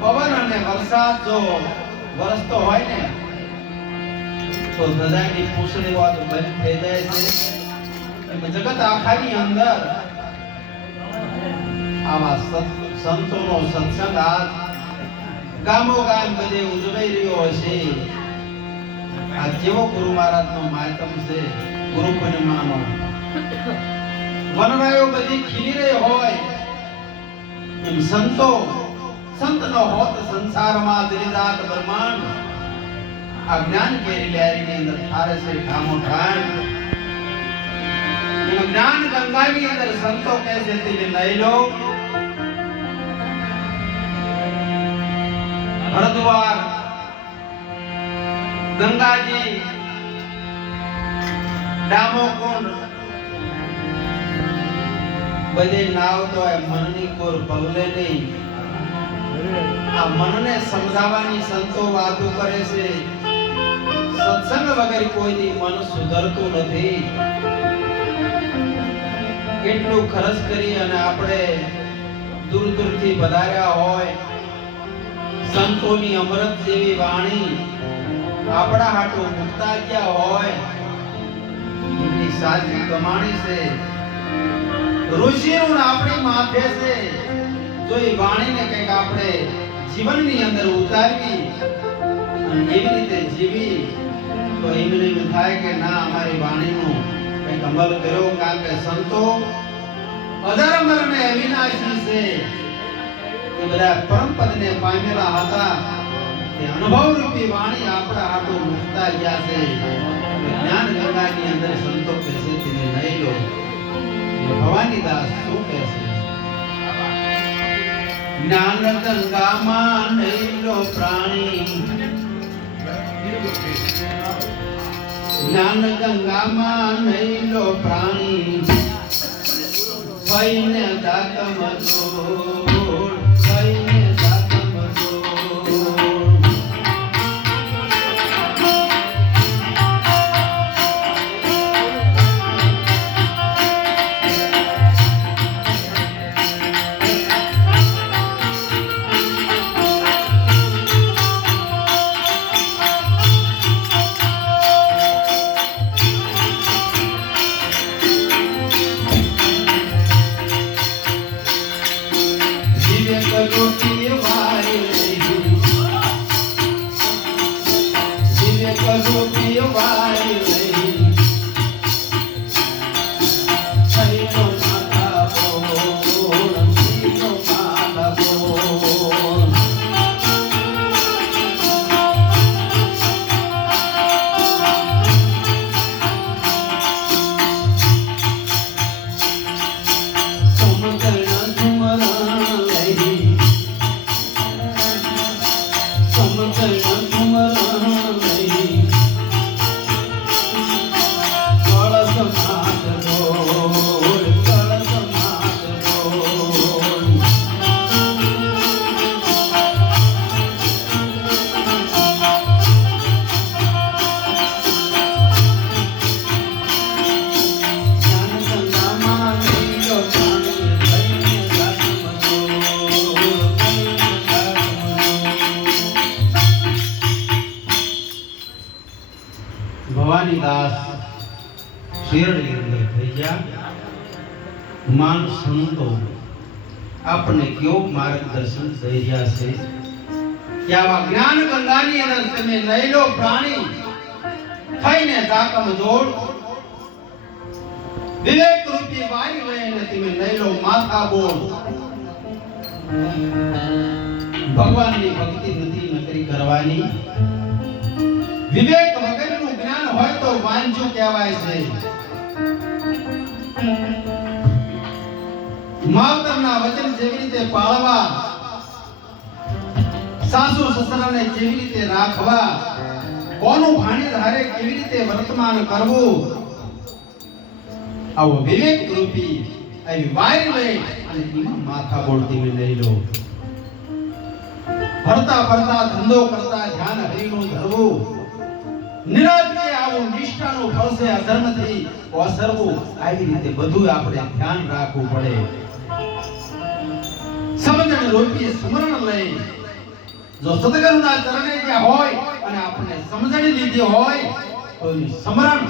પવન અને વરસાદ જો વરસતો હોય ને, તો ગદાયની પૂંછડી વાત બંધ થઈ જાય છે. જગત આખાની અંદર આવા સત- સંતોનો સત્સંગ આજ ગામો ગામ બધે ઉજવાઈ રહ્યો હશે. આ જેવો ગુરુ મહારાજનો માર્ગમ છે, ગુરુ પૂર્ણિમાનો. વનરાયો બધી ખીલી રહી હોય. એમ સંતો સંત નો હોત સંસારમાં દિલદાત બ્રહ્માંડ. આ જ્ઞાન કેરી લહેરીની અંદર ઠારે છે ઠામો ઠાણ જ્ઞાન ગંગાની અંદર સંતો કહે છે, તેને લઈ લો. હરદ્વાર ગંગાજી, ડામોકુંડ, બધે નાવતો એ મનની કોર પગલે નહીં. આ મનને સમજાવવાની સંતો વાતો કરે છે. સત્સંગ વગર કોઈની મન સુધરતું નથી. કેટલું ખર્ચ કરી અને આપણે દૂર દૂરથી વધાર્યા હોય. સંતોની અમૃત જેવી વાણી આપણા હાટું મુકતા ગયા હોય. એમની સાચી કમાણી છે. ઋષિનું આપણી માથે છે. જો એ વાણીને કંઈક આપણે જીવનની અંદર ઉતારવી અને એવી રીતે જીવી તો એમને એમ થાય કે ના, અમારી વાણીનું કંઈક અમલ કર્યો. કારણ કે સંતો અધર્મ ને અવિનાશી છે. એ બધા પરમ પામેલા હતા. તે અનુભવ વાણી આપણા હાથો મુકતા ગયા છે. જ્ઞાન ગંગાની અંદર સંતો કહે તેને લઈ લો. ભવાની દાસ શું કહે જ્ઞાન ગંગામાં નહીં લો પ્રાણી. જ્ઞાન ગંગામાં નહીં લો પ્રાણી. થઈને દાતમ જોડ જીવે ભવાની દાસ શેરડી અંદર થઈ ગયા. માન સંતો આપણને કયો માર્ગદર્શન થઈ રહ્યા છે? કે આવા જ્ઞાન ગંગાની અંદર તમે લઈ લો પ્રાણી થઈને તાકમ જોડ. વિવેક રૂપી વાયુ લઈને તમે લઈ લો માથા બોલ. ભગવાનની ભક્તિ નથી નકરી કરવાની. વિવેક જ્ઞાન હોય તો વાંજુ કહેવાય છે. માવતરના વચન જેવી રીતે પાળવા, સાસુ સસરાને કેવી રીતે રાખવા, કોનું ભાણી ધારે કેવી રીતે વર્તમાન કરવું? આવો વિવેક રૂપી આવી વાયર લઈ અને એમાં માથા બોળતી લઈ લો. ફરતા ફરતા ધંધો કરતા ધ્યાન હરિનું ધરવું. નિરાજ કે નિષ્ઠાનું ફળ છે અધર્મથી ઓસરવું આવી રીતે બધું આપણે ધ્યાન રાખવું પડે. સમજણ રોપી સ્મરણ લઈ. જો સદગુરુના ચરણે જ્યાં હોય અને આપણે સમજણ લીધી હોય, તો સ્મરણ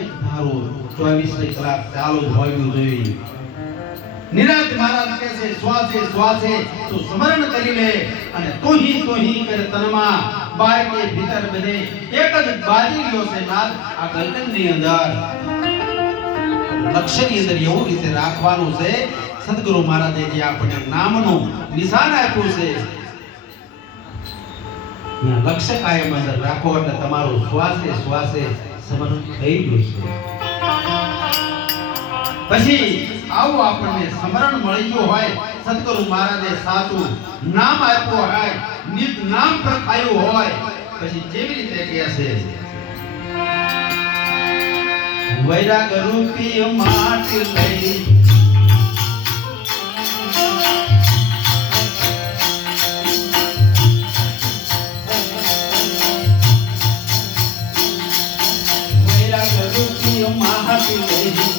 એક ધારો 24 કલાક ચાલુ જ હોવું જોઈએ. નિરાજ મહારાજ કહે છે શ્વાસે શ્વાસે તું સ્મરણ કરી લે અને તોહી તોહી કરે તનમાં. બાર કે ભીતર બધે એક જ બાજી ગયો છે નાદ આ ગલકનની અંદર. લક્ષ્યની અંદર એવું રીતે રાખવાનું છે, સદગુરુ મહારાજે જે આપણને નામનું નિશાન આપ્યું છે. લક્ષ્ય કાયમ અંદર રાખો એટલે તમારું શ્વાસે શ્વાસે સ્મરણ થઈ ગયું છે. પછી આવું આપણને સ્મરણ મળી ગયું હોય, સદગુરુ મહારાજે સાચું નામ આપ્યું હોય, નિત નામ પ્રખાયું હોય, પછી કેવી રીતે કહે છે વૈરાગ રૂપી માટ લઈ. વૈરાગ રૂપી માટ લઈ.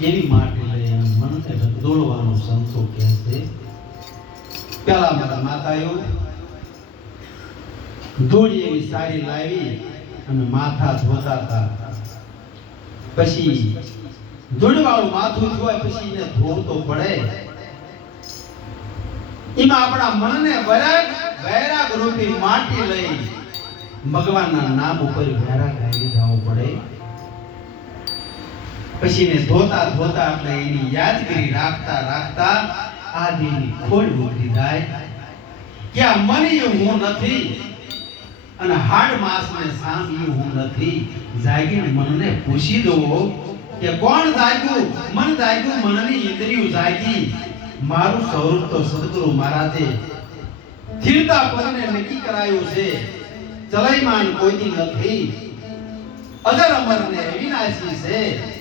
કેવી માટી લઈ અને મનને રગદોળવાનું સંતો કહે છે. પેલા મારા માતાઓ ધૂળી એવી સાડી લાવી અને માથા ધોતા પછી ધૂળવાળું માથું ધોય પછી એને ધોવું પડે. એમાં આપણા મનને વૈરાગ વૈરાગ રૂપી માટી લઈ ભગવાનના નામ ઉપર વૈરાગ આવી જવું પડે. પછી એને ધોતા ધોતા એટલે એની યાદગીરી રાખતા રાખતા આ દેહની ખોડ ઉતરી જાય. કે આ મન હું નથી અને હાડ માસ ને સાંભળ્યું હું નથી. જાગીને મનને પૂછી દો કે કોણ જાગ્યું? મન જાગ્યું, મનની ઇન્દ્રિયો જાગી. મારું સ્વરૂપ તો સદગુરુ મહારાજે સ્થિરતા પરને નક્કી કરાયું છે. ચલયમાન કોઈની નથી. અજર અમર અવિનાશી છે.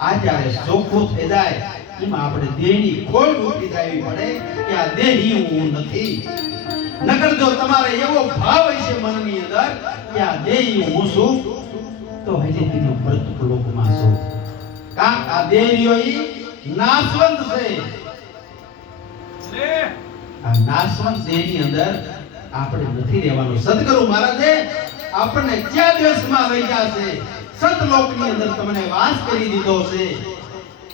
આ જ્યારે ચોખ્ખું થઈ જાય. એમાં આપણે દેહની ખોળ મૂકી જવી પડે કે આ દેહી હું નથી. નકર જો તમારે એવો ભાવ હશે મનની અંદર કે આ દેહી હું છું તો હજે તેનો મૃત લોકમાં છું. કા આ દેહીઓ નાશવંત છે? આ નાશવંત દેહની અંદર આપણે નથી રહેવાનું. સદગુરુ મહારાજે આપણને ક્યાં દિવસમાં લઈ જશે સતલોકની અંદર તમને વાસ કરી દીધો છે.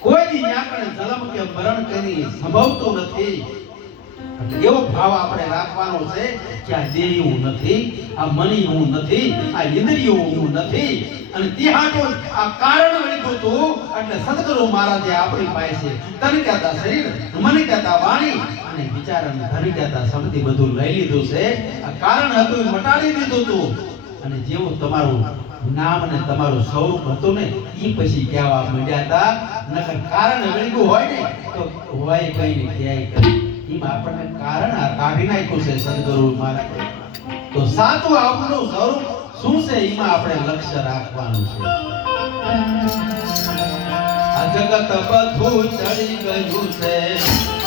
કોઈ દી ન્યાકણે જન્મ કે મરણ કરી સંભવતો નથી. એવો ભાવ આપણે રાખવાનો છે કે આ દેહ હું નથી, આ મની હું નથી, આ ઇન્દ્રિયો હું નથી. અને તે હાટો આ કારણ લીધું તું એટલે સદગુરુ મહારાજે આપણી પાસે તને કહેતા શરીર મને કહેતા વાણી અને વિચાર અને ધન કહેતા શબ્દ બધું લઈ લીધું છે. આ કારણ હતું મટાડી દીધું તું અને જેવું તમારું નામ અને તમારું સ્વરૂપ હતું ને એ પછી કહેવા માંડ્યા હતા? નકર કારણ વળગ્યું હોય ને, તો હોય કઈ ને ક્યાંય કરી એમાં આપણને કારણ આ કાઢી નાખ્યું છે સદગુરુ મારા તો સાચું આપણું સ્વરૂપ શું છે? એમાં આપણે લક્ષ્ય રાખવાનું છે. આ જગત બધું ચડી ગયું છે.